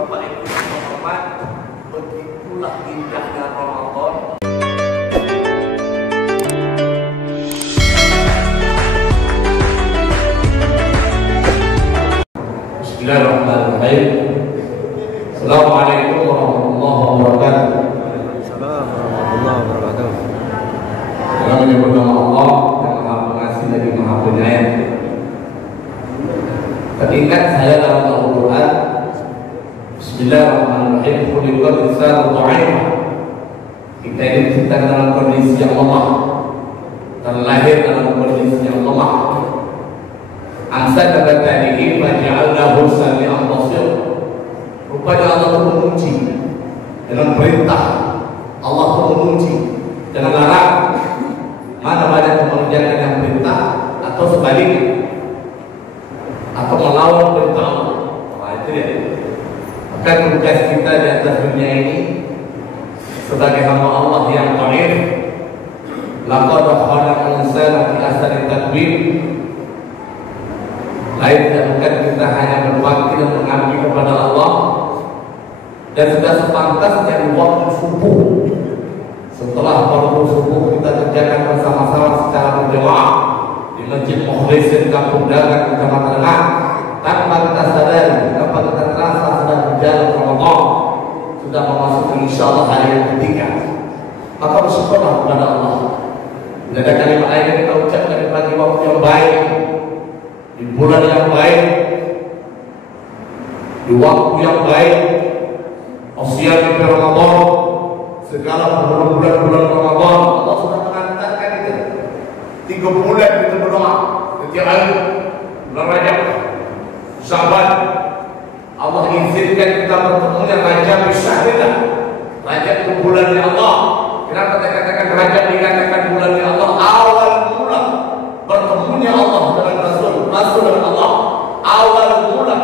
Bapak Ibu yang terhormat, begitulah indahnya Ramadan. Bismillahirrahmanirrahim. Assalamualaikum warahmatullahi wabarakatuh. Assalamualaikum warahmatullahi wabarakatuh. Dengan menyebut nama Allah yang Maha Pengasih lagi Maha Penyayang. Teringat saya dalam Al-Quran, Bismillahirrahmanirrahim. Khuliqal insanu dha'ifa. Kita ini diciptakan dalam kondisi yang lemah, terlahir dalam kondisi yang lemah. Angsa kata tadi, faja'alnahu sami'an basir. Rupanya Allah itu menguji dengan perintah, Allah itu menguji dengan larang. Mana banyak mengerjakan yang perintah atau sebaliknya, atau melawan perintah Allah. Nah, itu dia. Maka tugas kita di atas dunia ini sebagai hamba Allah yang dhaif. Laqad khalaqal insana fi ahsani taqwim. Lain tidak bukan kita hanya berbakti dan mengabdi kepada Allah, dan sudah sepantasnya di waktu subuh. Setelah waktu subuh kita kerjakan bersama-sama secara berjamaah di Masjid Mukhlisin Kampung Dagang Kecamatan Lengah, tanpa kita sadari, tanpa kita terasa sedang berjalan Ramadan, sudah memasuki insyaallah hari yang ketiga. Maka bersyukurlah kepada Allah. Tidak ada kalimat lain yang kita ucapkan di pagi waktu yang baik, di bulan yang baik, di waktu yang baik. Usia di Ramadan, segala bulan-bulan Ramadan Allah sudah mengantarkan itu 3 bulan kita berdoa setiap hari. Bulan Rajab, Syaban, Allah izinkan kita bertemu yang Rajab Syahrilah. Rajab itu bulannya Allah. Kenapa saya katakan Rajab dikatakan bulannya Allah? Awal mula bertemunya Allah dengan Rasul dengan Allah. Awal mula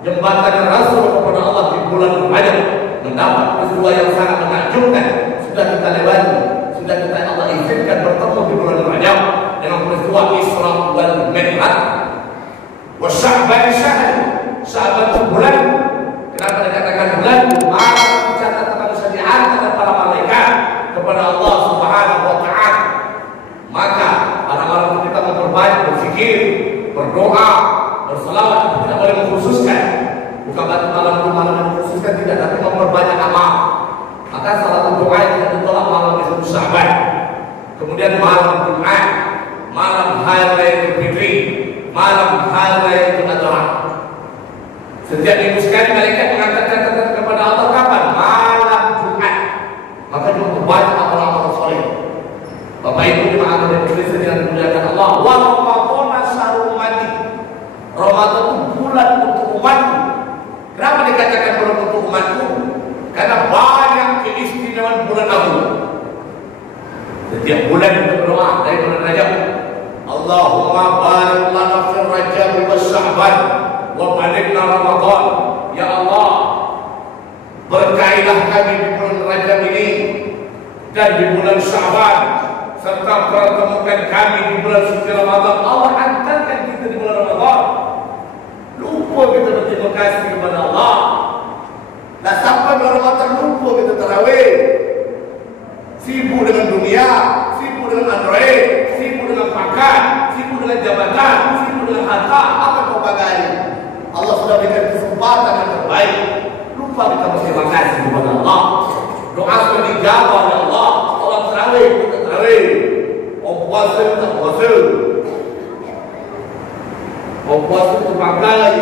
jembatan Rasul kepada Allah di bulan Rajab, mendapat peristiwa yang sangat menakjubkan. Sudah kita lewati, sudah kita Allah izinkan bertemu di bulan Rajab dengan peristiwa Isra wal Mi'raj. Wa Sya'ban syahr, Sya'ban itu bulan. Kenapa dikatakan bulan? Maka catatan manusia diangkat oleh para malaikat kepada Allah Subhanahu wa taala. Maka pada malam itu kita memperbanyak berzikir, berdoa, berselawat. Kita tidak boleh mengkhususkan. Bukan berarti malam itu malam yang mengkhususkan, tidak, tapi memperbanyak amal. Maka salah satu doa yang kita tolak malam itu Sya'ban. Kemudian malam Jumat, malam Hari Raya Idul Fitri, malam Hari Raya Idul Adha. Setiap minggu sekali malaikat mengangkat catatan kepada Allah kapan? Malam Jumat. Maka juga memperbanyak amal-amal soleh. Bapak Ibu jemaah yang berkaitan dengan dimuliakan Allah. Wa Ramadan syahrul ummati. Ramadan itu bulan untuk umatku. Kenapa dikatakan bulan untuk umatku? Karena banyak keistimewaan bulan agung. Setiap bulan kita berdoa dari bulan Rajab, Allahumma barik lana fi Rajab wa Sya'ban wa balighna Ramadan. Ya Allah, berkailah kami di bulan Rajab ini dan di bulan Sya'ban, serta pertemukan kami di bulan suci Ramadan. Allah hantarkan kita di bulan Ramadan. Lupa kita berterima kasih kepada Allah. Nah, sampai bulan Ramadan lupa kita tarawih. Sibuk dengan dunia, sibuk dengan Android, sibuk dengan pangkat, sibuk dengan jabatan, sibuk dengan harta, apa kau bagai? Allah sudah berikan kesempatan yang terbaik. Lupa kita berterima kasih kepada Allah. Doa sudah dijawab oleh Allah. Allah tarawih, kita tarawih. Orang puasa, kita puasa. Orang puasa itu pakai.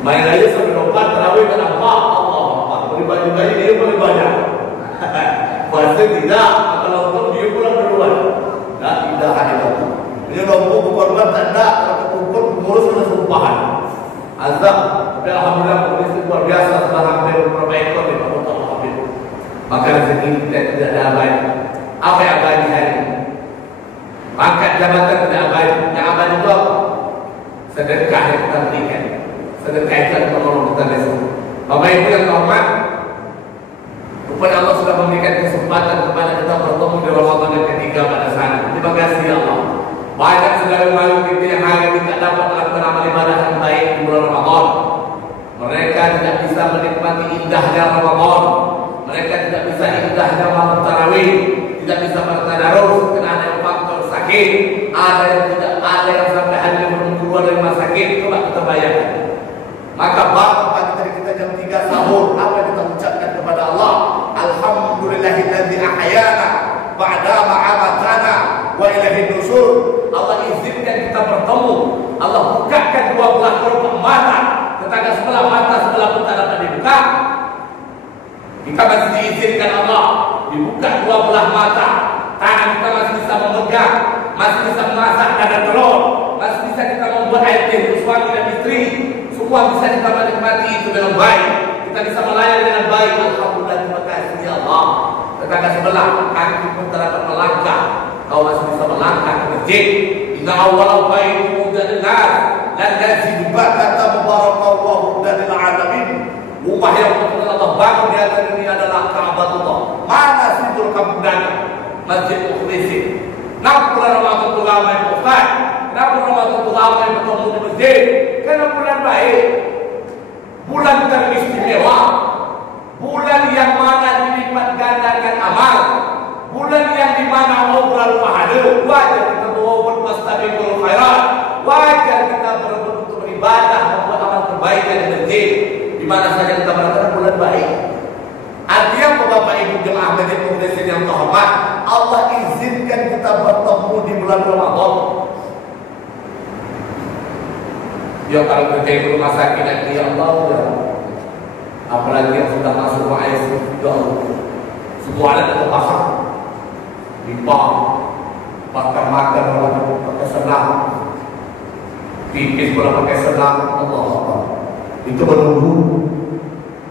Main aja sampai lompat tarawih tak nampak. Allah, beli baju kali dia boleh banyak. Puasa tidak, kalau untuk dia pulang duluan. Tak tidak ada itu. Dia lompok berkorban tak ada, kalau kumpul pengurus sudah serupahan. Azam, tapi alhamdulillah pengurus itu luar biasa, sudah hampir beberapa ekor di Kabupaten Habib. Maka rezeki kita tidak ada abadi. Apa yang abadi hari ini? Pangkat jabatan tidak abadi. Yang abadi itu apa? Sedekah yang kita berikan. Sedekah itu akan menolong kita besok. Bapak Ibu yang terhormat, rupanya Allah sudah memberikan kesempatan kepada kita bertemu di Ramadan yang ketiga pada sana. Terima kasih ya Allah. Banyak saudara malu kita yang hari ini tak dapat indahnya Ramadan. Mereka tidak bisa indahnya malam tarawih, tidak bisa bertadarus karena ada yang faktor sakit, ada yang tidak, ada yang sampai hari ini keluar dari rumah sakit. Coba kita bayangkan. Maka baru pagi tadi kita jam 3 sahur, apa yang kita ucapkan kepada Allah? Alhamdulillahilladzi ahyana ba'da ma amatana wa ilaihin nusur. Allah izinkan kita bertemu. Allah bukakan dua belah kelopak mata. Tetangga sebelah mata sebelah pun tak dapat dibuka. Kita masih diizinkan Allah dibuka dua belah mata. Tangan kita masih bisa memegang, masih bisa memasak dan telur, masih bisa kita membuat air teh untuk suami dan istri. Semua bisa kita menikmati itu dengan baik. Kita bisa melayani dengan baik. Alhamdulillah, terima kasih ya Allah. Tetangga sebelah kaki pun tak dapat melangkah, kau masih bisa melangkah ke masjid. Inna awwala baitin wudi'a lin-nas lallazi bibakata mubarakallahu lil alamin. Rumah yang Allah bangun di atas ini adalah Ka'batullah. Mana situl kabudana? Masjid Mukhlisin. Kenapa bulan Ramadan itu ramai Ustaz? Kenapa Ramadan itu ramai bertemu di masjid? Karena bulan baik, bulan teristimewa, bulan yang mana dilipat gandakan amal, bulan yang dimana obrol pahala. Wajar kita berobrol fastabiqul khairat, wajar kita berebut untuk beribadah, membuat amal kebaikan di masjid. Di mana saja kita berada bulan baik. Artinya Bapak Ibu jemaah Masjid Mukhlisin yang terhormat, Allah izinkan kita bertemu di bulan Ramadan. Ya kalau kita di rumah sakit nanti ya Allah ya. Apalagi yang sudah masuk ICU ya Allah. Semua ada terpasang pipa, makan pakai selang, pipis pula pakai selang. Allah itu menunggu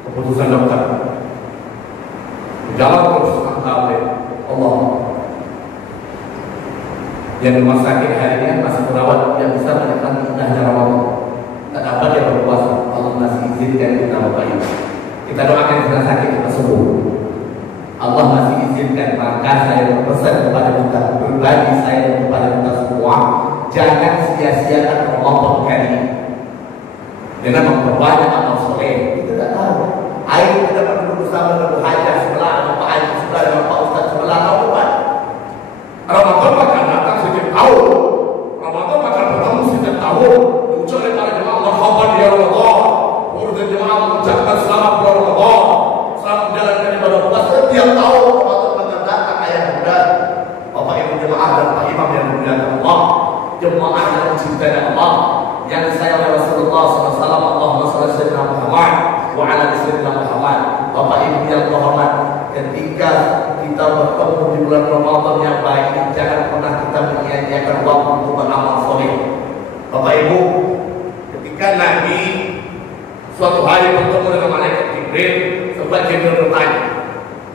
keputusan dokter. Jalan terus angka Allah. Yang rumah sakit hari ini masih merawat yang bisa menikmati indahnya Ramadan. Tak dapat yang berpuasa. Allah masih izinkan kita Bapak Ibu. Kita doakan kita sakit kita sembuh. Allah masih izinkan. Maka saya berpesan kepada kita, berbagi saya kepada kita semua, jangan sia-siakan Ramadan kali ini dengan memperbanyak amal soleh. Kita tak tahu. Ayo kita berdua bersama dengan hajar sebelah, dengan Pak Haji sebelah, dengan Pak Ustaz sebelah, tahu depan. Ramadan bakal datang setiap tahun. Ramadan bakal bertemu setiap tahun. Ucapkan para jemaah marhaban ya Ramadan. Urus jemaah mengucapkan selamat bulan Ramadan. Selamat menjalankan ibadah puasa setiap tahun. Ramadan bakal datang ayat muda. Bapak Ibu jemaah dan Pak Imam yang dimuliakan Allah, jemaah yang mencintai Allah, yang disayang oleh Rasulullah SAW. Allahumma shalli ala sayyidina Muhammad wa ala sayyidina Muhammad. Bapak Ibu yang terhormat, ketika kita bertemu di bulan Ramadan yang baik, jangan pernah kita menyia-nyiakan waktu untuk beramal soleh. Bapak Ibu, ketika Nabi suatu hari bertemu dengan malaikat Jibril, sebab Jibril bertanya,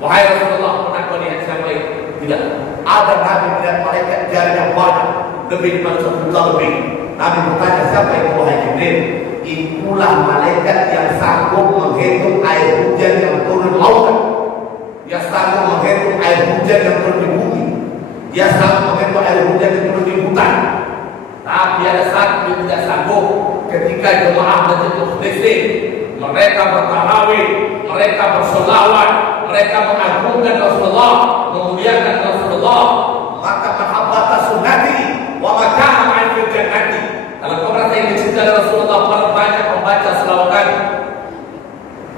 wahai Rasulullah, pernah kau lihat siapa itu? Tidak. Ada Nabi melihat malaikat jarinya banyak, lebih daripada 1 juta lebih. Nabi bertanya, siapa itu wahai Jibril? Itulah malaikat yang sanggup menghitung air hujan yang turun di lautan. Dia sanggup menghitung air hujan yang turun di bumi. Dia sanggup menghitung air hujan yang turun di hutan. Tapi ada satu yang tidak sanggup. Ketika jemaah Masjid Mukhlisin, mereka bertarawih, mereka bersolawat, mereka mengagungkan Rasulullah, memuliakan Rasulullah, maka mahabbata sunnati wa makana ma'al jannati. Kalau kau merasa ingin cinta Rasulullah, banyak membaca selawatan.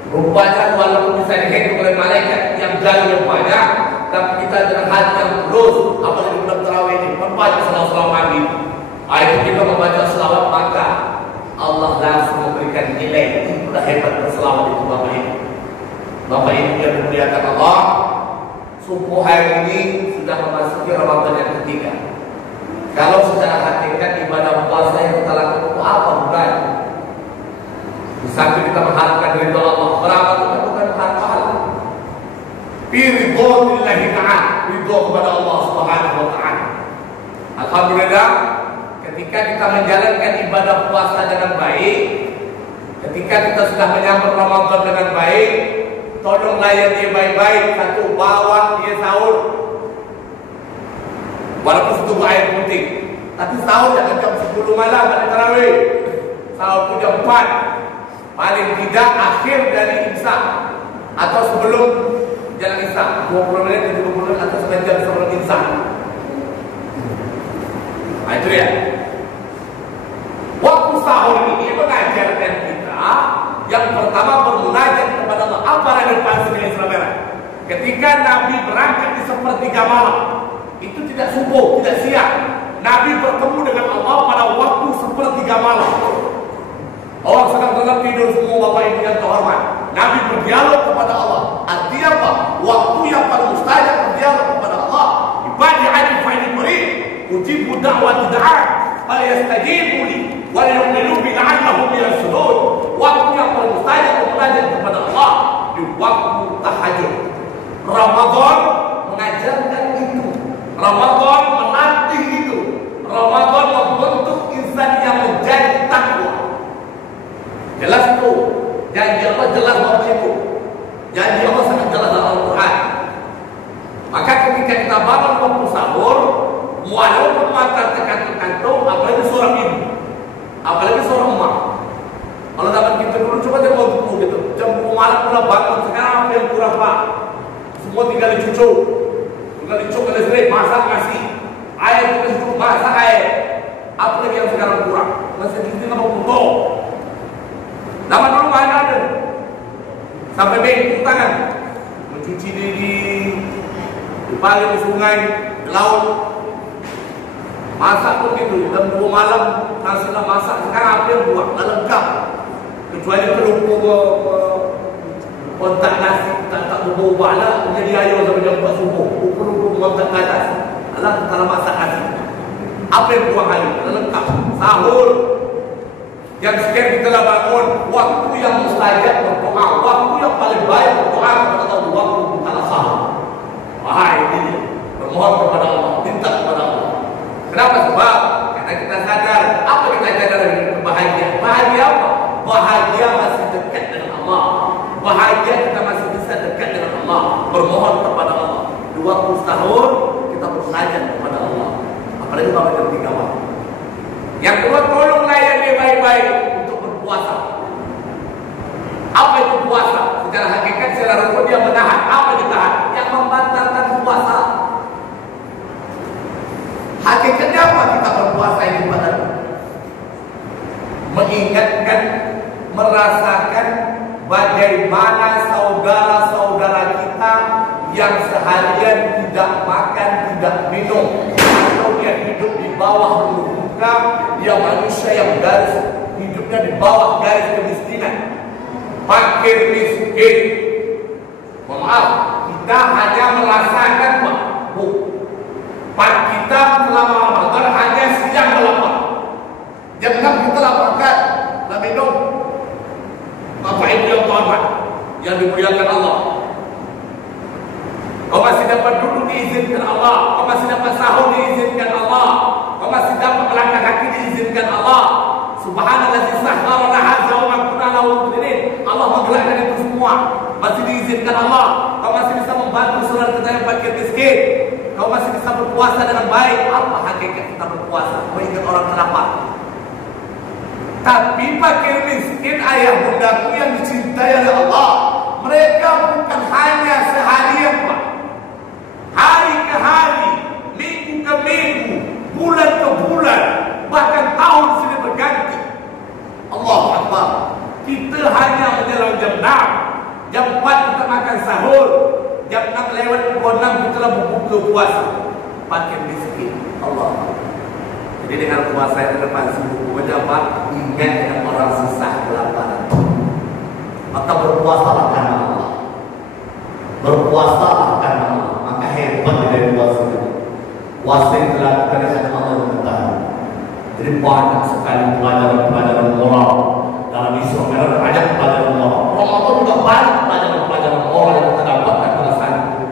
Rupanya walaupun bisa dihitung oleh malaikat yang jauh yang banyak, tapi kita dengan hati yang tulus, apalagi bulan tarawih ini, membaca selawat ini. Ayo kita membaca selawat, maka Allah langsung memberikan nilai. Itulah hebat berselawat itu Bapak Ibu. Bapak Ibu yang dimuliakan Allah, subuh hari ini sudah memasuki Ramadan yang ketiga. Kalau secara hakikat ibadah puasa yang kita lakukan itu apa bukan? Di samping kita mengharapkan ridho Allah, berapa kita bukan mengharapkan ridho lillahi ta'ala, ridho kepada Allah Subhanahu wa ta'ala. Alhamdulillah, ketika kita menjalankan ibadah puasa dengan baik, ketika kita sudah menyambut Ramadan dengan baik, tolong layan dia baik-baik. Satu, bawa dia sahur. Walaupun itu air putih, tapi sahur jangan jam 10 malam pada tarawih. Sahur itu jam 4, paling tidak akhir dari imsak. atau sebelum jalan Isya 20 menit, 30 menit atau setengah jam sebelum Isya. Nah itu ya. Waktu sahur ini mengajarkan kita yang pertama bermunajat kepada Allah. Apa yang dipanggil Islam merah? Ketika Nabi berangkat di sepertiga malam, itu tidak subuh, tidak siang. Nabi bertemu dengan Allah pada waktu sepertiga malam. Orang sedang dalam tidur semua, Bapak Ibu yang terhormat. Nabi berdialog kepada Allah. Artinya apa? Waktu yang paling mustajab berdialog kepada Allah. Ibadi adi fa'ini beri. Ujibu da'wati da'an. Fala yastajibu li. Wala yu'minu bi la'allahum yarshudun. Waktu yang paling mustajab bermunajat kepada Allah di waktu tahajud. Ramadan mengajarkan itu. Ramadan melatih itu. Ramadan membentuk insan yang menjadi takwa. Jelas itu. Janji Allah jelas Bapak Ibu. Janji Allah sangat jelas dalam Al-Quran. Maka ketika kita bangun waktu sahur, walaupun mata terkantung-kantung, apalagi seorang ibu, apalagi seorang emak. Kalau zaman kita dulu coba dia mau buku gitu, jam 10 malam pula bangun. Sekarang apa yang kurang Pak? Semua tinggal dicucuk, oleh sering masak nasi, air kita cucuk masak air. Apa lagi yang sekarang kurang? Masih di sini apa butuh? Zaman dulu mana ada? Sampai bengkok tangan, mencuci di paling di sungai, di laut. Masak pun gitu, jam 2 malam nasi nak masak. Sekarang apa yang buat? Tak lengkap. Kecuali pelupuk kontak nasi, tak berubah lah. Menjadi air sampai jam 4 subuh. Pelupuk kontak ke atas. Alah, kalau masak nasi. Apa yang buang air? Tak lengkap. Sahur. Yang sekian kita telah bangun. Waktu yang mustajab berdoa. Waktu yang paling baik berdoa kepada Allah. Waktu kita sahur. Wahai ini. Bermohon kepada Allah. Minta kepada Allah. Kenapa? Sebab karena kita sadar apa kita sadar dari bahagia. Bahagia apa? Bahagia masih dekat dengan Allah. Bahagia kita masih bisa dekat dengan Allah. Bermohon kepada Allah. Di waktu sahur kita bermunajat kepada Allah. Apalagi pada jam 3 malam. Yang kedua, tolong layani baik-baik untuk berpuasa. Apa itu puasa? Secara hakikat secara rukun dia menahan. Apa ditahan? Yang membatalkan puasa. Hakikatnya apa kita berpuasa ini pada? Mengingatkan, merasakan bagaimana saudara-saudara kita yang seharian tidak makan, tidak minum, atau dia hidup di bawah muka, dia manusia yang garis hidupnya di bawah garis kemiskinan, fakir miskin. Maaf, kita hanya merasakan kita selama Ramadan hanya siang melapar. Jam 6 kita laporkan, nak minum. Bapak Ibu yang terhormat, yang dimuliakan Allah. Kau masih dapat duduk diizinkan Allah. Kau masih dapat sahur diizinkan Allah. Kau masih dapat melangkah kaki diizinkan Allah. Subhanallah sahara hadza wa ma kunna lahu muqrinin. Allah menggerakkan itu semua. Masih diizinkan Allah. Kau masih bisa membantu saudara kita yang fakir miskin. Kau masih bisa berpuasa dengan baik. Apa hakikat kita berpuasa? Mengingat orang terlapar. Tapi fakir miskin ayah bundaku yang dicintai oleh Allah, mereka bukan hanya seharian Pak, hari ke hari, minggu ke minggu, bulan ke bulan, bahkan tahun silih berganti. Allahu Akbar. Kita hanya menjelang jam 6, jam 4 kita makan sahur, jam 6 lewat pukul 6 kita telah berbuka puasa. Fakir miskin. Allah. Jadi dengan puasa yang depan sibuk apa? Ingat dengan orang susah kelaparan. Maka berpuasalah karena Allah. Berpuasalah karena Allah. Maka hebat dari puasa itu. Puasa yang dilakukan hanya Allah yang mengetahui. Jadi banyak sekali pelajaran-pelajaran moral dalam Islam. Karena banyak pelajaran moral. Ramadan juga banyak pelajaran-pelajaran moral yang kita dapatkan pada saat itu.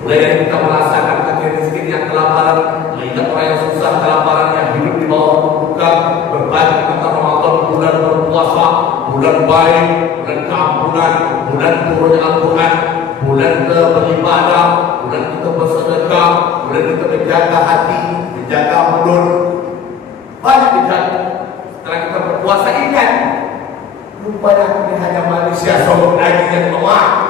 Mulai dari kita merasakan fakir miskin yang kelaparan, melihat orang yang susah kelaparan, yang hidup di bawah buka, berbagi tentang Ramadan, bulan berpuasa, bulan baik, bulan keampunan, bulan turunnya Al-Quran, bulan kita beribadah, bulan kita bersedekah, bulan kita menjaga hati, menjaga mulut. Banyak dijaga. Setelah kita berpuasa ingat, rupanya ini hanya manusia sombong daging yang lemah.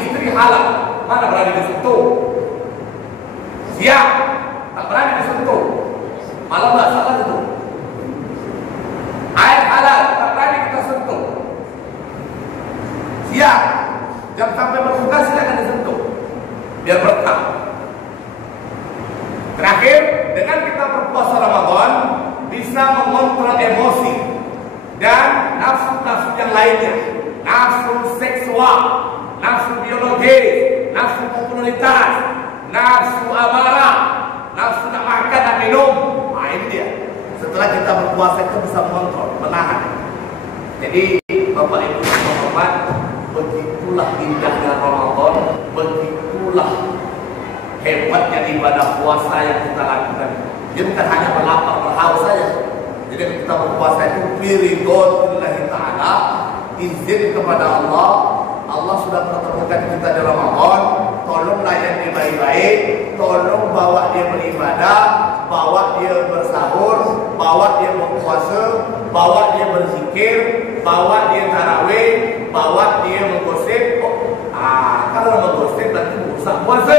istri halal, mana berani disentuh? Siap, tak berani disentuh. Malah nggak salah itu. Air halal, tak berani kita sentuh. Siap, jangan sampai berbuka silakan disentuh, biar berkah. Terakhir, dengan kita berpuasa Ramadan bisa mengontrol emosi dan nafsu-nafsu yang lainnya, nafsu seksual, nafsu biologis, nafsu popularitas, nafsu amarah, nafsu nak makan dan minum. Nah, ini dia. Setelah kita berpuasa itu bisa mengontrol, menahan. Jadi Bapak Ibu Bapak, begitulah indahnya Ramadan, begitulah hebatnya ibadah puasa yang kita lakukan. Dia bukan hanya berlapar berhaus saja. Jadi kita berpuasa itu biridhollahi ta'ala, izin kepada Allah. Allah sudah pertemukan kita di Ramadan. Tolong layani baik-baik, tolong bawa dia beribadah, bawa dia bersahur, bawa dia berpuasa, bawa dia berzikir, bawa dia tarawih, bawa dia menggosip. Kalau menggosip berarti merusak puasa.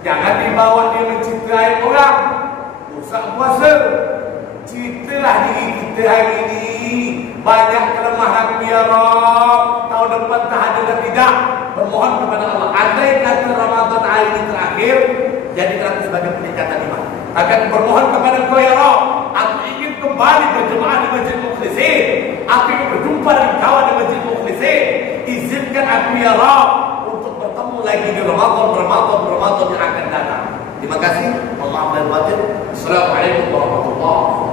Jangan dibawa dia mencitrain orang, rusak puasa. Ceritalah diri kita hari ini. Banyak kelemahan ya Rabb. Tahun depan tak ada dan tidak. Bermohon kepada Allah. Andai kata Ramadan hari ini terakhir, jadikan itu sebagai peningkatan iman. Akan bermohon kepada Engkau ya Rabb. Aku ingin kembali berjemaah di Masjid Mukhlisin. Aku ingin berjumpa dengan kawan di Masjid Mukhlisin. Izinkan aku ya Rabb untuk bertemu lagi di Ramadan yang akan datang. Terima kasih. Wallahualam. Assalamualaikum warahmatullahi wabarakatuh.